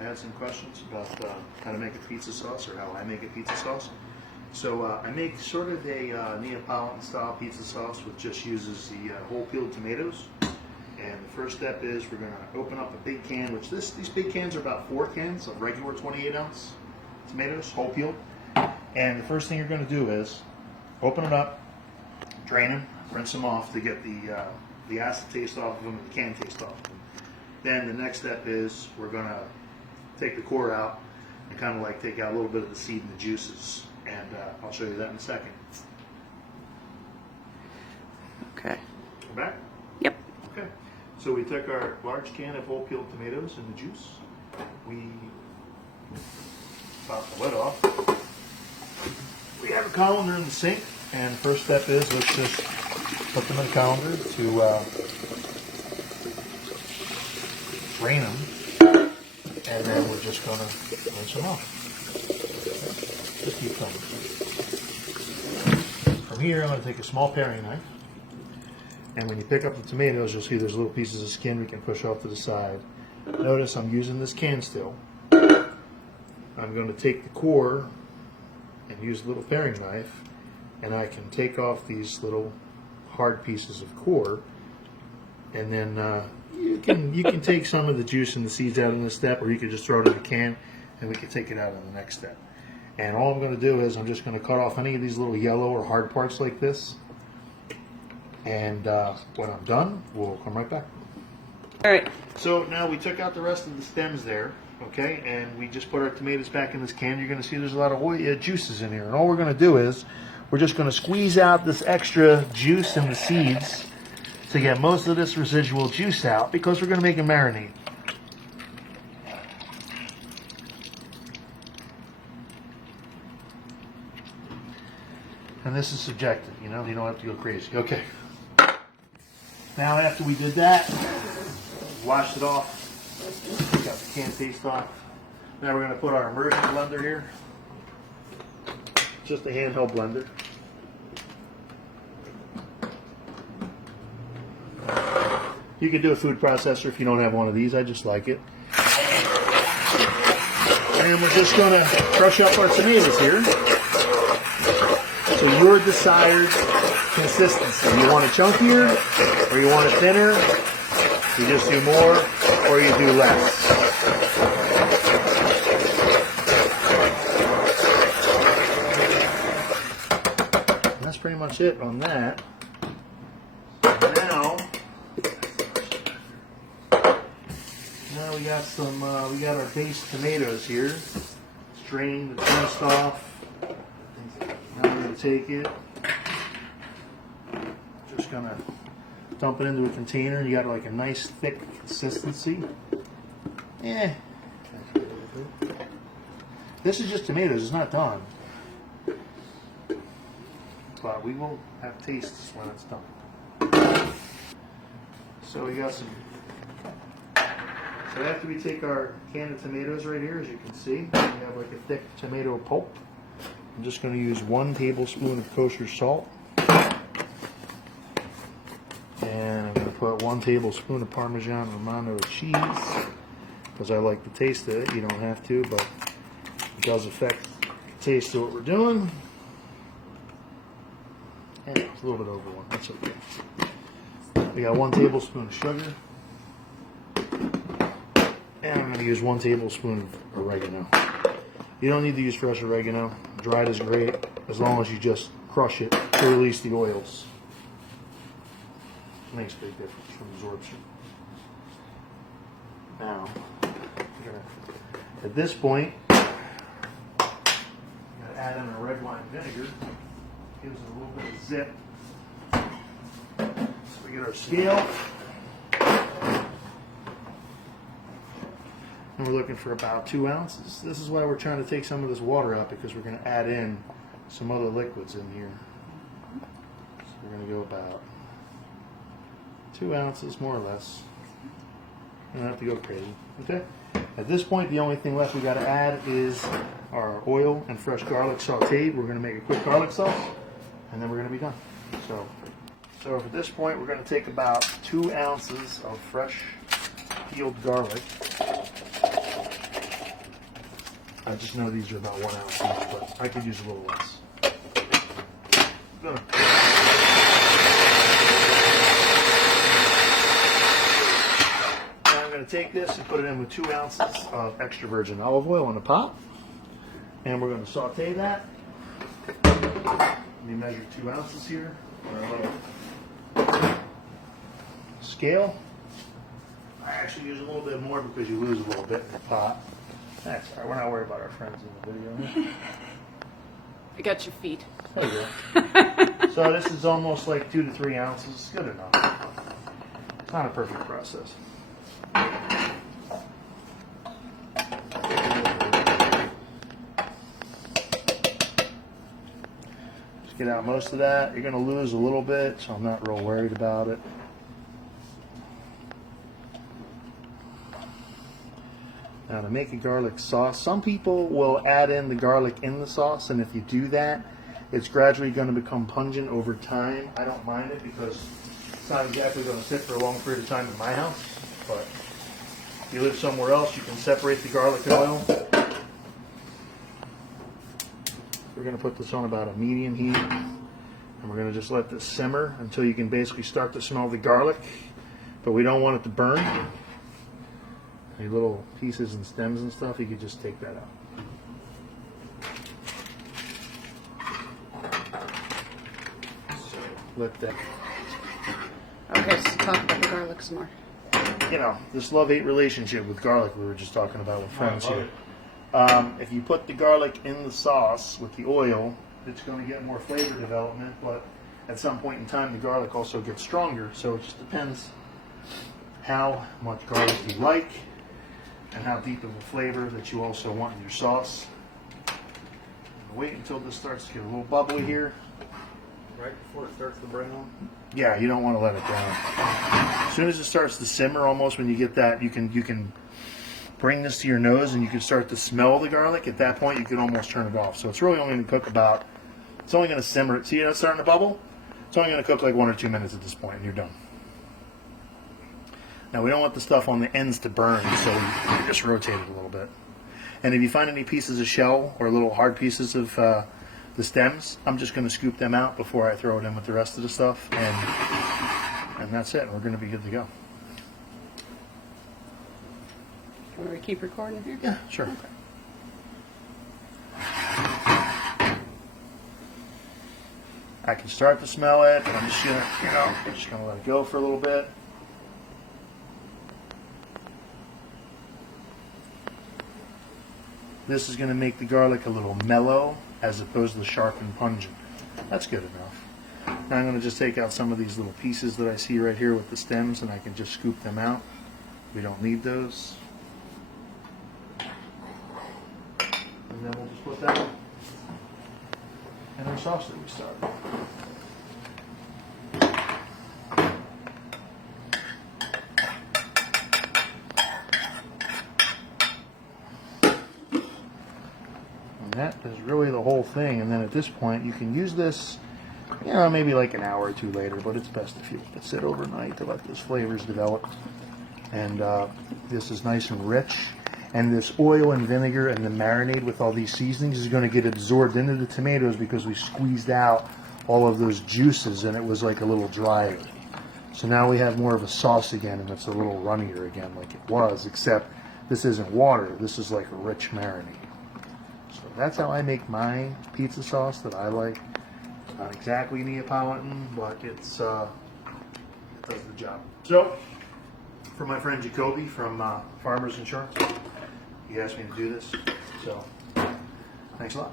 I had some questions about how to make a pizza sauce, or how I make a pizza sauce. So I make sort of a Neapolitan style pizza sauce, which just uses the whole peeled tomatoes. And the first step is we're going to open up a big can, which these big cans are about 4 cans of regular 28-ounce tomatoes, whole peeled. And the first thing you're going to do is open it up, drain them, rinse them off to get the acid taste off of them and the can taste off of them. Then the next step is we're going to take the core out and kind of like take out a little bit of the seed and the juices. And I'll show you that in a second. Okay. We're back? Yep. Okay. So we took our large can of whole peeled tomatoes and the juice. We pop the lid off. We have a colander in the sink, and the first step is let's just put them in the colander to drain them, and then we're just going to rinse them off. Just keep going. From here, I'm going to take a small paring knife, and when you pick up the tomatoes, you'll see there's little pieces of skin we can push off to the side. Notice I'm using this can still. I'm going to take the core and use a little paring knife, and I can take off these little hard pieces of core, and then you can take some of the juice and the seeds out in this step, or you could just throw it in the can and we can take it out in the next step. And all I'm going to do is I'm just going to cut off any of these little yellow or hard parts like this, and when I'm done, we'll come right back. All right. So now we took out the rest of the stems there, okay, and we just put our tomatoes back in this can. You're going to see there's a lot of oil, juices in here, and all we're going to do is we're just going to squeeze out this extra juice and the seeds to get most of this residual juice out, because we're going to make a marinade. And this is subjective, you know, you don't have to go crazy. Okay. Now after we did that, washed it off, got the can taste off. Now we're going to put our immersion blender here. Just a handheld blender. You could do a food processor if you don't have one of these. I just like it. And we're just going to crush up our tomatoes here to your desired consistency. You want it chunkier, or you want it thinner? You just do more, or you do less. And that's pretty much it on that. Now we got some. We got our base tomatoes here. Strained, the dust off. Now we're going to take it. Just going to dump it into a container. You got like a nice thick consistency. Yeah. This is just tomatoes. It's not done. But we will have tastes when it's done. So we got some. So after we take our can of tomatoes right here, as you can see, we have like a thick tomato pulp. I'm just going to use 1 tablespoon of kosher salt. And I'm going to put 1 tablespoon of Parmesan Romano cheese, because I like the taste of it. You don't have to, but it does affect the taste of what we're doing. And it's a little bit over 1. That's okay. We got 1 tablespoon of sugar. And I'm going to use 1 tablespoon of oregano. You don't need to use fresh oregano. Dried is great, as long as you just crush it to release the oils. It makes a big difference from absorption. Now, at this point, I'm going to add in a red wine vinegar. Gives it a little bit of zip. So we get our scale. And we're looking for about 2 ounces. This is why we're trying to take some of this water out, because we're going to add in some other liquids in here. So we're going to go about 2 ounces, more or less. You don't have to go crazy. Okay? At this point, the only thing left we got to add is our oil and fresh garlic sauteed. We're going to make a quick garlic sauce, and then we're going to be done. So at this point, we're going to take about 2 ounces of fresh peeled garlic. I just know these are about 1 ounce each, but I could use a little less. Gonna- Now I'm going to take this and put it in with 2 ounces of extra virgin olive oil in a pot. And we're going to saute that. Let me measure 2 ounces here on our little scale. I actually use a little bit more because you lose a little bit in the pot. That's all right. We're not worried about our friends in the video. I got your feet. There you go. So this is almost like 2 to 3 ounces. Good enough. It's not a perfect process. Just get out most of that. You're going to lose a little bit, so I'm not real worried about it. Now to make a garlic sauce, some people will add in the garlic in the sauce, and if you do that, it's gradually going to become pungent over time. I don't mind it because it's not exactly going to sit for a long period of time in my house, but if you live somewhere else, you can separate the garlic and oil. We're going to put this on about a medium heat, and we're going to just let this simmer until you can basically start to smell the garlic, but we don't want it to burn. Any little pieces and stems and stuff, you could just take that out. So let that. Okay, so talk about the garlic some more. You know, this love-hate relationship with garlic we were just talking about with friends here. If you put the garlic in the sauce with the oil, it's going to get more flavor development, but at some point in time the garlic also gets stronger, so it just depends how much garlic you like and how deep of a flavor that you also want in your sauce. Wait until this starts to get a little bubbly here. Right before it starts to brown. Yeah, you don't want to let it brown. As soon as it starts to simmer, almost when you get that, you can bring this to your nose and you can start to smell the garlic. At that point, you can almost turn it off. So it's really only going to cook about, it's only going to simmer. See it's starting to bubble? It's only going to cook like 1 or 2 minutes at this point and you're done. Now we don't want the stuff on the ends to burn, so you just rotate it a little bit. And if you find any pieces of shell or little hard pieces of the stems, I'm just going to scoop them out before I throw it in with the rest of the stuff, and that's it. We're going to be good to go. Want me to keep recording here? Yeah, sure. Okay. I can start to smell it, but I'm just gonna, let it go for a little bit. This is going to make the garlic a little mellow as opposed to sharp and pungent. That's good enough. Now I'm going to just take out some of these little pieces that I see right here with the stems, and I can just scoop them out. We don't need those. And then we'll just put that in our sauce that we started. That is really the whole thing, and then at this point you can use this, maybe like an hour or two later, but it's best if you let it sit overnight to let those flavors develop. And this is nice and rich, and this oil and vinegar and the marinade with all these seasonings is going to get absorbed into the tomatoes because we squeezed out all of those juices and it was like a little drier. So now we have more of a sauce again, and it's a little runnier again like it was, except this isn't water, this is like a rich marinade. So that's how I make my pizza sauce that I like. It's not exactly Neapolitan, but it does the job. So, for my friend Jacoby from Farmers Insurance, he asked me to do this. So, thanks a lot.